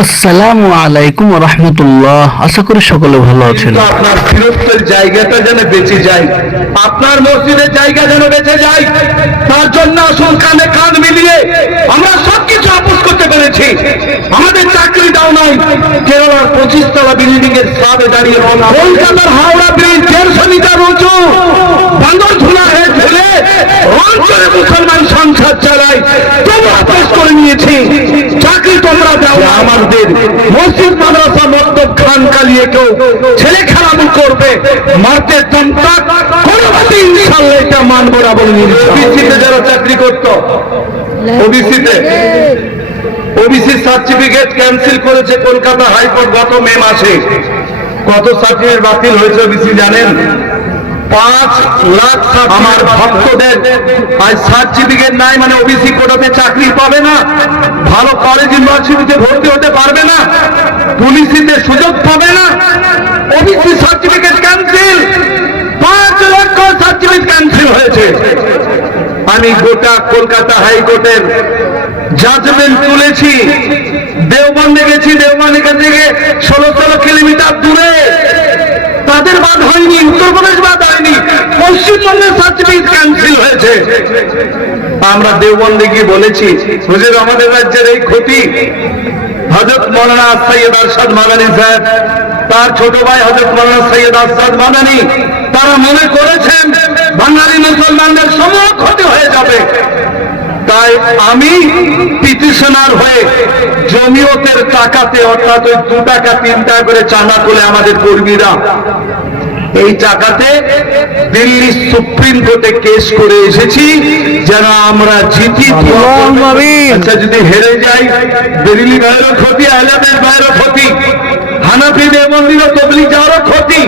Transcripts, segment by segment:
আসসালামু আলাইকুম রহমতুল্লাহ। আশা করি সকলে ভালো আছেন। আপনার জায়গাটা যেন বেঁচে যায় আপনার মসজিদের জায়গা যেন বেঁচে যায় তার জন্য আসুন কানে কান মিলিয়ে আমরা সবকিছু আপোষ করতে পেরেছি। আমাদের চাকরি দাও নয় কেরালার পঁচিশ তলা বিল্ডিং এর সাবে দাঁড়িয়ে কলকাতার হাওড়া ব্রিজ দেড়শো মিটার উঁচু বান্দর ধুলা হয়ে ঝুলে অঞ্চলে মুসলমান সংসার চালায় তবু আপোষ করে নিয়েছি চাকরি তোমরা দাও না আমাদের মসজিদ মাদ্রাসা মক্তব কালিয়ে কেউ ছেলে খেলামু করবে মারতে ইনশাল্লাহ এটা মানবো না বলে ওবিসিতে যারা চাকরি করত ওবিসিতে ওবিসি সার্টিফিকেট ক্যান্সেল করেছে কলকাতা হাইকোর্ট গত মে মাসে। কত সার্টিফিকেট বাতিল হয়েছে ওবিসি জানেন? পাঁচ লাখ আমার ভক্তদের সার্টিফিকেট নাই মানে ওবিসি কোটাতে চাকরি পাবে না। ভালো কলেজ ইউনিভার্সিটিতে ভর্তি হতে পারবে না। পুলিশিতে সুযোগ পাবে না। ওবিসি সার্টিফিকেট ক্যান্সেল পাঁচ লক্ষ সার্টিফিকেট ক্যান্সেল হয়েছে। আমি গোটা কলকাতা হাইকোর্টের জাজমেন্ট তুলেছি। দেওবন্দে গেছি, দেওবন্দ এখান থেকে ষোলো ষোলো কিলোমিটার দূরে। তাদের বাদ হয়নি, উত্তরপ্রদেশ বাদ হয়নি পশ্চিমবঙ্গের সার্টিফিকেট ক্যান্সেল হয়েছে। আমরা দেওবন্দে গিয়ে বলেছি, হুজুর, আমাদের রাজ্যের এই ক্ষতি হজরত মৌলানা সৈয়দ আরশাদ মাদানী সাহেব, তার ছোট ভাই হজরত মৌলানা সৈয়দ আরশাদ মাদানী, তারা মনে করেছেন বাঙালি মুসলমানদের সমূহ ক্ষতি হয়ে যাবে। তাই আমি পিটিশনার হয়ে জমিয়তের টাকাতে অর্থাৎ ওই দু টাকা, তিন টাকা করে চাঁদা তুলে আমাদের কর্মীরা এই টাকাতে দিল্লি সুপ্রিম কোর্টে কেস করে এসেছি। যেন আমরা জিতি আচ্ছা যদি হেরে যাই বেরিলি ভাইয়েরও ক্ষতি আহলাদের ভাইয়েরও ক্ষতি হানাফি দেবন্দিরও তবলি যাওয়ারও ক্ষতি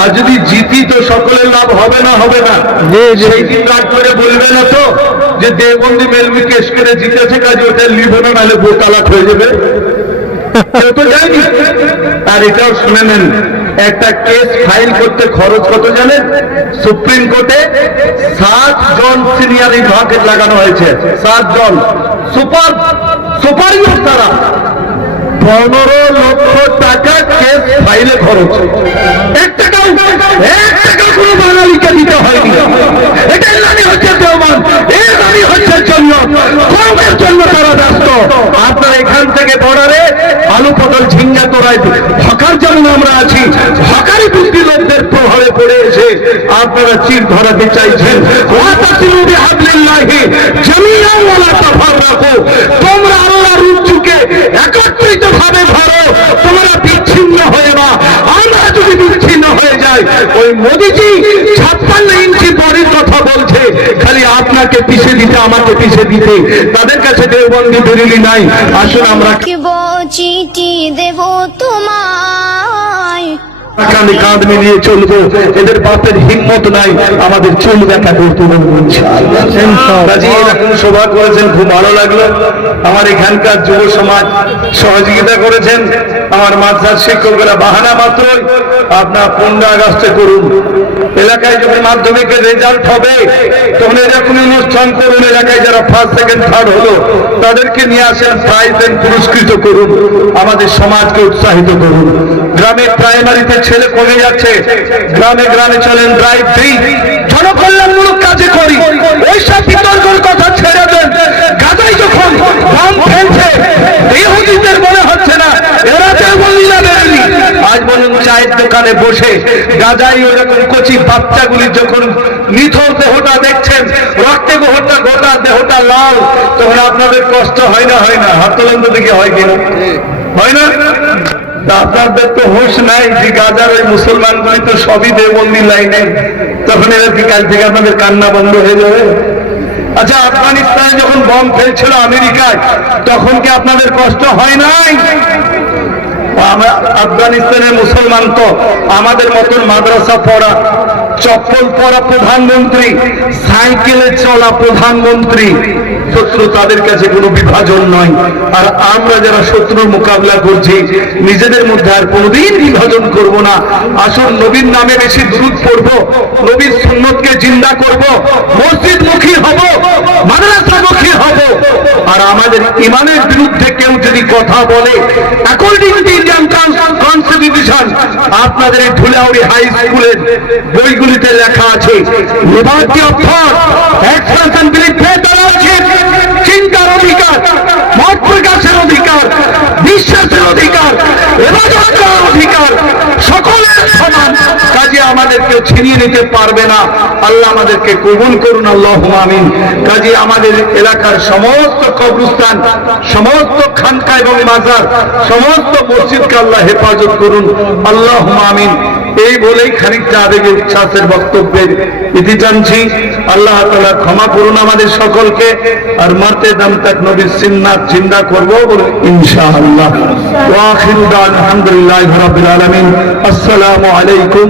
আর যদি জিতি তো সকলের লাভ হবে না হবে না। সেই দিন রাগ করে বলবে না তো যে দেবন্দি মেলমি কেস করে জিতেছে কাজে ওটা লিখবে না নাহলে বউ তালাক হয়ে যাবে। তো যায়নি আর এটাও শুনে নেন। একটা কেস ফাইল করতে খরচ কত জানেন? সুপ্রিম কোর্টে সাত জন সিনিয়র বিভাগে লাগানো হয়েছে। সাত জন। সুপার সুপারিয়র তারা। পনেরো লক্ষ টাকা কেস ফাইলে খরচ। বাঙালিকে দিতে হয়নি। এটাই হচ্ছে হচ্ছে জন্য জন্য তারা ব্যস্ত। আপনার এখান থেকে বর্ডারে আলু পটল ঝিঙ্গা তোরাই হকার যেমন আমরা আছি, হকারি বুদ্ধি লোকদের প্রভাবে পড়ে এসে আপনারা চির ধরাতে চাইছেন। তোমরা আল্লাহর রুজুকে একত্রিত ভাবে ধরো, তোমরা বিচ্ছিন্ন হয়ে না আমরা যদি বিচ্ছিন্ন হয়ে যাই, ওই মোদিজি আপনাকে পিছে দিতে আমাকে পিছে দিতে। তাদের কাছে দেওবন্দি বেরিলি নাই। আসুন আমরা চিঠি দেব তোমায়। কাঁধে কাঁধ মিলিয়ে চলবো। এদের বাপের হিম্মত নাই। আমাদের চুল দেখা করতে এরকম সভা করেছেন খুব ভালো লাগল। আমার এখানকার যুব সমাজ সহযোগিতা করেছেন। আমার মাদ্রাসার শিক্ষকরা বাহানা মাত্র আপনার পনেরো আগস্টে করুন। এলাকায় যখন মাধ্যমিকের রেজাল্ট হবে, তখন এরকম অনুষ্ঠান করুন, এলাকায় যারা ফার্স্ট সেকেন্ড থার্ড হলো, তাদেরকে নিয়ে আসেন প্রাইজ দেন পুরস্কৃত করুন, আমাদের সমাজকে উৎসাহিত করুন। গ্রামের প্রাইমারিতে ছেলে কমে যাচ্ছে গ্রামে গ্রামে চলেন ড্রাইভ দিই জনকল্যাণমূলক কাজে করি ওইসব বিতর্কের কথা ছেড়ে দেন গাদাই যখন দাম ফেলছে ইহুদিদের মনে হচ্ছে না এরা দেবলীলা বেরোলি আজ বলুন চায়ের দোকানে বসে গাজাই ওরকম কচি বাচ্চাগুলি যখন নিথর দেহটা দেখছেন, রক্তে দেহটা গোটা দেহটা লাল, তখন আপনাদের কষ্ট হয় না হয় না? হাত তোলেন তো দেখি হয় কিনা? হয় না? আপনাদের তো হোশ নাই যে গাজার ওই মুসলমানগুলি তো সবই দেবন্দি লাইনে। তখন এরা কি কাল থেকে আপনাদের কান্না বন্ধ হয়ে যাবে? আচ্ছা আফগানিস্তানে যখন বম ফেলছিল আমেরিকায়, তখন কি আপনাদের কষ্ট হয় নাই? আফগানিস্তানের মুসলমান তো, আমাদের মতন মাদ্রাসা পড়া, চপ্পল পরা প্রধানমন্ত্রী, সাইকেলে চলা প্রধানমন্ত্রী, শত্রু তাদের কাছে কোনো বিভাজন নয়। আর আমরা যারা শত্রুর মোকাবিলা করছি, নিজেদের মধ্যে আর কোনোদিন বিভাজন করব না। আসল নবীর নামে বেশি দূরত পড়ব, নবীর সুন্নতকে জিন্দা করব মসজিদ মুখী হব মাদ্রাসা মুখী হব। আমাদের ইমানের বিরুদ্ধে কেউ যদি কথা বলে অ্যাকর্ডিং টু ইন্ডিয়ান কনস্টিটিউশন আপনাদের এই ধুলাউড়ি হাই স্কুলের বইগুলিতে লেখা আছে liberty of thought expression believe কাজে আমাদেরকে ছিনিয়ে নিতে পারবে না। আল্লাহ আমাদেরকে কবুল করুন আল্লাহ আমিন। কাজে আমাদের এলাকার সমস্ত কবরস্থান, সমস্ত খানকা এবং মাজার, সমস্ত মসজিদকে আল্লাহ হেফাজত করুন। আল্লাহ আমিন। এই বলেই খানিকটা আবেগে উচ্ছ্বাসের বক্তব্যের ইতি টানছি। আল্লাহ তালা ক্ষমা করুন আমাদের সকলকে, আর মারতে দাম তাক নবীর সিন্নাথ চিন্তা করব ওয়াখির দান আলহামদুলিল্লাহ আসসালামু আলাইকুম